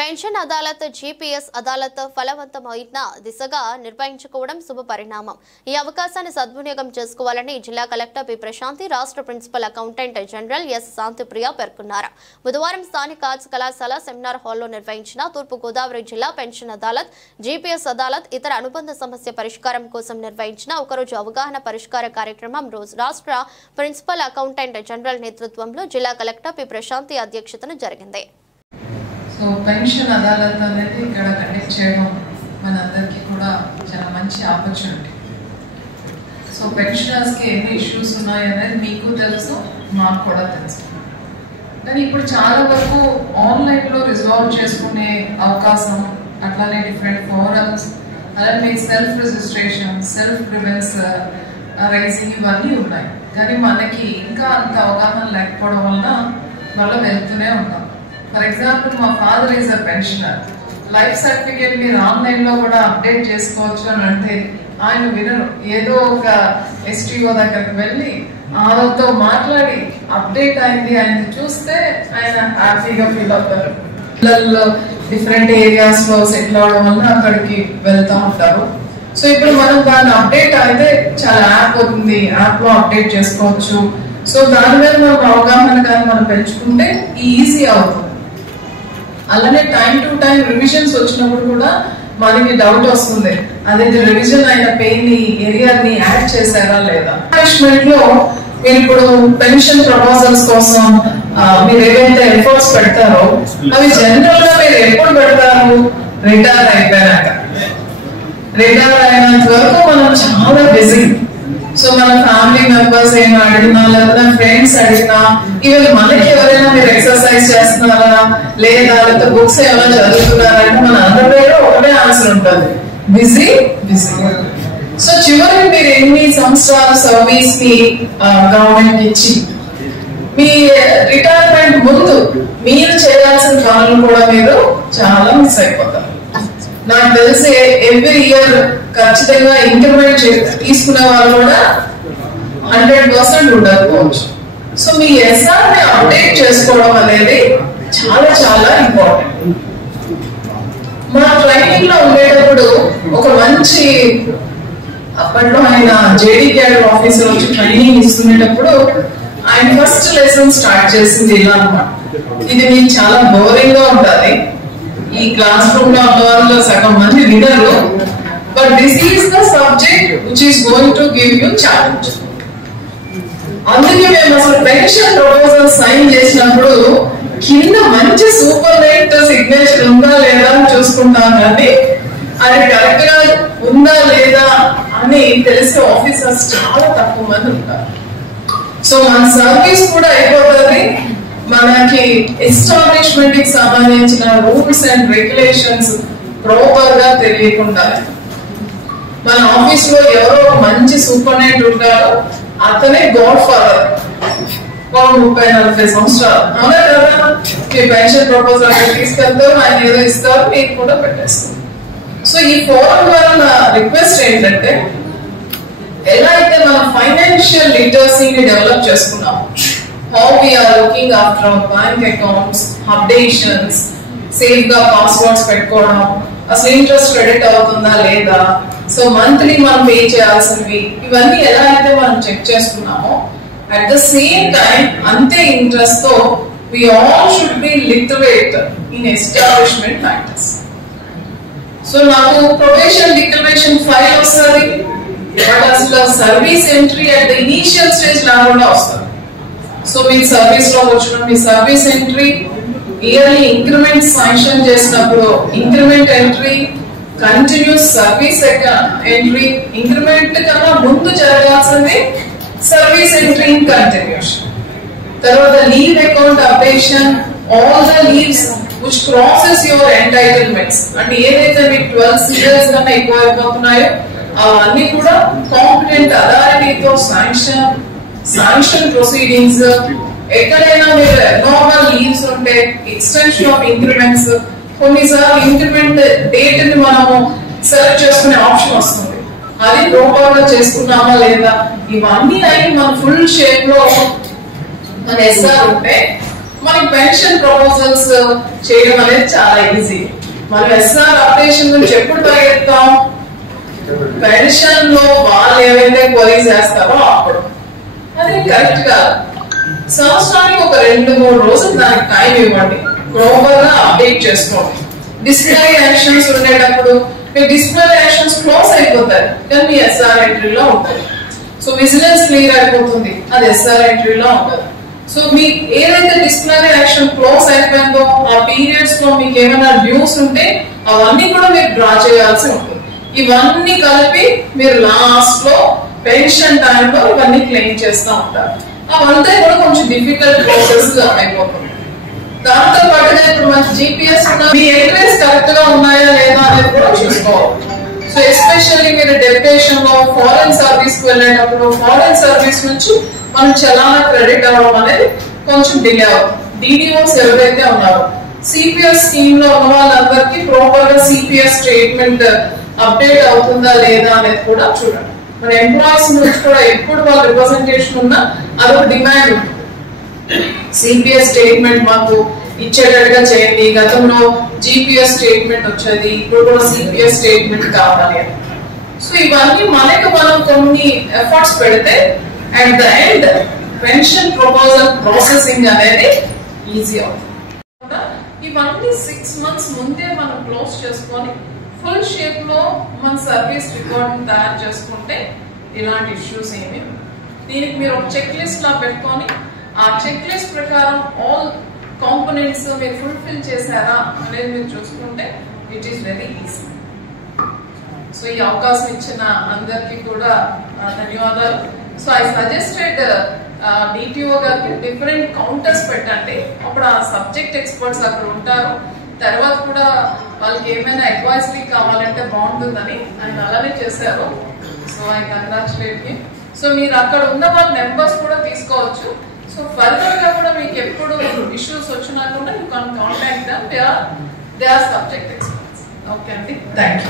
Pension Adalat GPS Adalat ఫలవంతమైన దిశగా నిర్వహించుకోవడం శుభ పరిణామం. ఈ అవకాశాన్ని సద్వినియోగం చేసుకోవాలని జిల్లా కలెక్టర్ పి ప్రశాంతి, రాష్ట్ర principal accountant general S Shantipriya పేర్కొన్నారు. బుధవారం స్థానిక ఆర్ట్స్ కళాశాల సెమినార్ హాల్లో నిర్వహించిన తూర్పు గోదావరి జిల్లా పెన్షన్ అదాలత్, జీపీఎస్ అదాలత్, ఇతర అనుబంధ సమస్య పరిష్కారం కోసం నిర్వహించిన ఒకరోజు అవగాహన పరిష్కార కార్యక్రమం రాష్ట్ర ప్రిన్సిపల్ అకౌంటెంట్ జనరల్ నేతృత్వంలో జిల్లా కలెక్టర్ పి ప్రశాంతి అధ్యక్షతన జరిగింది. సో పెన్షన్ అదాలత్ అనేది ఇక్కడ కండక్ట్ చేయడం మనందరికీ కూడా చాలా మంచి ఆపర్చునిటీ. సో పెన్షనర్స్కి ఎన్ని ఇష్యూస్ ఉన్నాయి అనేది మీకు తెలుసు, మాకు కూడా తెలుసు. కానీ ఇప్పుడు చాలా వరకు ఆన్లైన్లో రిజాల్వ్ చేసుకునే అవకాశం, అట్లానే డిఫరెంట్ ఫోరమ్స్, అలానే self registration, self grievance raising ఇవన్నీ ఉన్నాయి. కానీ మనకి ఇంకా అంత అవగాహన లేకపోవడం వలన మళ్ళీ వెళ్తూనే ఉన్నాం. ఫర్ ఎగ్జాంపుల్, మా father is a pensioner. Life certificate మీరు ఆన్లైన్లో కూడా అప్డేట్ చేసుకోవచ్చు అని అంటే ఆయన వినరు. ఏదో ఒక ఎస్టీఓ దగ్గరికి వెళ్ళి ఆయనతో మాట్లాడి అప్డేట్ అయింది ఆయన చూస్తే ఆయన హ్యాపీగా ఫీల్ అవుతారు. పిల్లల్లో డిఫరెంట్ ఏరియాస్ లో సెటిల్ అవడం వల్ల అక్కడికి వెళ్తూ ఉంటారు. సో ఇప్పుడు మనం దాన్ని అప్డేట్ అయితే చాలా యాప్ అవుతుంది, యాప్ లో అప్డేట్ చేసుకోవచ్చు. సో దాని మీద మనం అవగాహన కానీ మనం పెంచుకుంటే ఈజీ అవుతుంది. అలానే టైం టు టైం రివిజన్స్ వచ్చినప్పుడు కూడా మనకి డౌట్ వస్తుంది, అదే రివిజన్ అయిన పెయిన్ ఏరియాని యాడ్ చేశారా లేదా. మేనేజ్మెంట్ లో మీరు ఇప్పుడు పెన్షన్ ప్రపోజల్స్ కోసం మీరు ఏవైతే ఎఫర్ట్స్ పెడతారో అవి జనరల్ గా మీరు ఎప్పుడు పెడతారు? రిటైర్ అయిపోయాక. రిటైర్ అయినంత వరకు మనం చాలా బిజీ. సో మన ఫ్యామిలీ మెంబర్స్ ఏమైనా అడిగినా, లేదా ఫ్రెండ్స్ అడిగినా, ఈవెన్ మనకి ఎవరైనా మీరు ఎక్సర్సైజ్ చేస్తున్నారా లేదా, లేకపోతే బుక్స్ ఏమైనా చదువుతున్నారా అంటే మన అందరి ఒకటే ఆన్సర్ ఉంటుంది, బిజీ బిజీ. సో చివరికి మీరు ఎన్ని సంవత్సరాల సర్వీస్ ని గవర్నమెంట్ ఇచ్చి మీ రిటైర్మెంట్ ముందు మీరు చేయాల్సిన పనులు కూడా మీరు చాలా మిస్ అయిపోతారు. నాకు తెలిసి ఎవ్రీ ఇయర్ ఖచ్చితంగా ఇంక్రిమెంట్ తీసుకునే వాళ్ళు కూడా 100% ఉండకపోవచ్చు. సో మీ ఎస్ఆర్ ని అప్డేట్ చేసుకోవడం అనేది చాలా చాలా ఇంపార్టెంట్. మా ట్రైనింగ్ లో ఉండేటప్పుడు ఒక మంచి, అప్పట్లో ఆయన జేడీ క్యాడర్ ఆఫీసర్ వచ్చి ట్రైనింగ్ ఇస్తున్నప్పుడు ఆయన ఫస్ట్ లెసన్ స్టార్ట్ చేసింది ఇలా అన్నమాట. ఇది మీకు చాలా బోరింగ్ గా ఉండాలి, ఈ క్లాస్ రూమ్ లో ఉన్న సగం మంది వినరు, but this is the subject which is going to give you challenge. అందుకే మేము అసలు పెన్షన్ ప్రపోజల్ సైన్ చేసినప్పుడు కింద మంచి సూపర్ నెట్ సిగ్నేచర్ ఉందా లేదా అని చూసుకుంటాం, కానీ అది కరెక్ట్ గా ఉందా లేదా అని తెలిసే ఆఫీసర్స్ చాలా తక్కువ మంది ఉంటారు. సో మన సర్వీస్ కూడా అయిపోతుంది, మనకి ఎస్టాబ్లిష్మెంట్ కి సంబంధించిన రూల్స్ అండ్ రెగ్యులేషన్స్ ప్రాపర్ గా తెలియకుండా మన ఆఫీస్ లో ఎవరో మంచి సూపర్నెంట్ ఉంటారో అతనే గాడ్ ఫాదర్. 30-40 సంవత్సరాలు అవునా కదా, మీ పెన్షన్ ప్రపోజల్ తీసుకెళ్తారు, ఆయన ఏదో ఇస్తారు, మీకు కూడా పెట్టేస్తారు. సో ఈ ఫోరం వల్ల రిక్వెస్ట్ ఏంటంటే, ఎలా అయితే మనం ఫైనాన్షియల్ లిటరసీని డెవలప్ చేసుకున్నాము, how we are looking after our bank accounts, updations, safe గా పాస్వర్డ్స్ పెట్టుకోవడం, అసలు ఇంట్రెస్ట్ క్రెడిట్ అవుతుందా లేదా, సో మంత్లీ మనం పే చేయాల్సినవి, ఇవన్నీ ఎలా అయితే మనం చెక్ చేసుకున్నామో అట్ ద సేమ్ టైం అంతే ఇంట్రెస్ట్ తో we all should be literate in establishment matters. So నాకు ప్రొబేషన్ డిక్లరేషన్ ఫైల్ వస్తుంది, బట్ అసలు service entry at the initial stage లేకుండా వస్తుంది. సో మీరు సర్వీస్ లో వచ్చిన మీ service entry, yearly increment sanction చేసినప్పుడు increment entry, continuous service entry, increment కన్నా ముందు జరగాల్సింది సర్వీస్ ఎంట్రీ ఇన్ కంటిన్యూషన్. తర్వాత leave account updation, all the leaves which crosses your entitlements, అంటే ఏదైతే మీకు 12 CLs కన్నా ఎక్కువ అయిపోతున్నాయో అవన్నీ కూడా కాంపిటెంట్ అథారిటీతో శాంక్షన్ ప్రొసీడింగ్స్. ఎక్కడైనా మీరు నార్మల్ లీవ్స్ ఉంటే ఎక్స్టెన్షన్ ఆఫ్ ఇంక్రిమెంట్స్, కొన్నిసార్లు ఇంక్రిమెంట్ డేట్ ని మనము సెలెక్ట్ చేసుకునే ఆప్షన్ వస్తుంది, అది ప్రాపర్ గా చేసుకున్నామా లేదా, ఇవన్నీ అయి మన ఫుల్ షేప్ లో మన ఎస్ఆర్ ఉంటే మనకి పెన్షన్ ప్రపోజల్స్ చేయడం అనేది చాలా ఈజీ. మనం ఎస్ఆర్ అప్డేషన్ గురించి ఎప్పుడు పరిగెత్తాం? పెన్షన్ లో వాళ్ళు ఏవైతే క్వరీస్ వేస్తారో అప్పుడు. అది కరెక్ట్ గా సంవత్సరానికి ఒక 2-3 రోజులు దానికి టైం ఇవ్వండి, ప్రాపర్ గా అప్డేట్ చేసుకోండి. డిస్ప్లే యాక్షన్స్ ఉండేటప్పుడు మీ డిస్ప్లే యాక్షన్స్ క్లోజ్ అయిపోతాయి కానీ మీ ఎస్ఆర్ ఎంట్రీలో ఉంటుంది. సో విజిలెన్స్ క్లియర్ అయిపోతుంది, అది ఎస్ఆర్ ఎంట్రీలో ఉంటుంది. సో మీకు ఏదైతే డిస్ప్లే యాక్షన్ క్లోజ్ అయిపోయిందో ఆ పీరియడ్స్ లో మీకు ఏమైనా డ్యూస్ ఉంటే అవన్నీ కూడా మీరు డ్రా చేయాల్సి ఉంటుంది. ఇవన్నీ కలిపి మీరు లాస్ట్ లో పెన్షన్ టైంలో ఇవన్నీ క్లెయిమ్ చేస్తూ ఉంటారు. అవంతా కూడా కొంచెం డిఫికల్ట్ ప్రాసెస్ అయిపోతుంది. దాంతో పాటుగా ఇప్పుడు మనకి జీపీఎస్ మీ ఎంట్రీస్ కరెక్ట్ గా ఉన్నాయా లేదా అనేది కూడా చూసుకోవాలి. సో ఎస్పెషల్లీ మీరు డెప్యుటేషన్ లో ఫారెన్ సర్వీస్ కు వెళ్ళేటప్పుడు ఫారెన్ సర్వీస్ నుంచి మనం చలానా క్రెడిట్ అవ్వడం అనేది కొంచెం డిలే అవుతుంది. డిడిఓస్ ఎవరైతే ఉన్నారో సిపిఎస్ స్కీమ్ లో ఉన్న వాళ్ళందరికీ ప్రాపర్ గా సిపిఎస్ స్టేట్మెంట్ అప్డేట్ అవుతుందా లేదా అనేది కూడా చూడండి. మన ఎంప్లాయీస్ నుంచి కూడా ఎప్పుడు వాళ్ళ రిప్రజెంటేషన్ ఉన్నా అదొక డిమాండ్ ఉంటుంది. సిపిఎస్ స్టేట్మెంట్ మాకు ఇచ్చేటట్టుగా చేయండి, గతంలో జిపిఎస్ స్టేట్మెంట్ వచ్చేది, ఇప్పుడు కూడా సిపిఎస్ స్టేట్మెంట్ కావాలి అని. సో ఇవన్నీ మనకు మనం కొన్ని ఎఫర్ట్స్ పెడితే at the end pension proposal processing అనేది ఈజీ అవుతుంది. ఇవన్నీ 6 months ముందే మనం క్లోజ్ చేసుకొని ఫుల్ షేప్ లో మన సర్వీస్ రికార్డ్ తయారు చేసుకుంటే ఇలాంటి ఇష్యూస్ ఏమి. దీనికి మీరు ఒక చెక్ లిస్ట్ లా పెట్టుకొని ఆ చెక్ లిస్ట్ ప్రకారం ఆల్ కాంపోనెంట్స్ మీరు ఫుల్ఫిల్ చేశారా అనేది మీరు చూసుకుంటే it is very easy. So ఈ అవకాశం ఇచ్చిన అందరికి కూడా ధన్యవాదాలు. సో ఐ సజెస్టెడ్ డిటిఓ గారికి డిఫరెంట్ కౌంటర్స్ పెట్టండి, అప్పుడు ఆ సబ్జెక్ట్ ఎక్స్పర్ట్స్ అక్కడ ఉంటారు. తర్వాత కూడా వాళ్ళకి ఏమైనా అడ్వైజరీ కావాలంటే బాగుంటుందని ఆయన అలానే చేశారు. So I congratulate him. So మీరు అక్కడ ఉన్న వాళ్ళ నెంబర్స్ కూడా తీసుకోవచ్చు. సో ఫర్దర్ గా కూడా మీకు ఎప్పుడు ఇష్యూస్ వచ్చినా కూడా you can contact them, they are subject experts. Okay అండి, థ్యాంక్ యూ.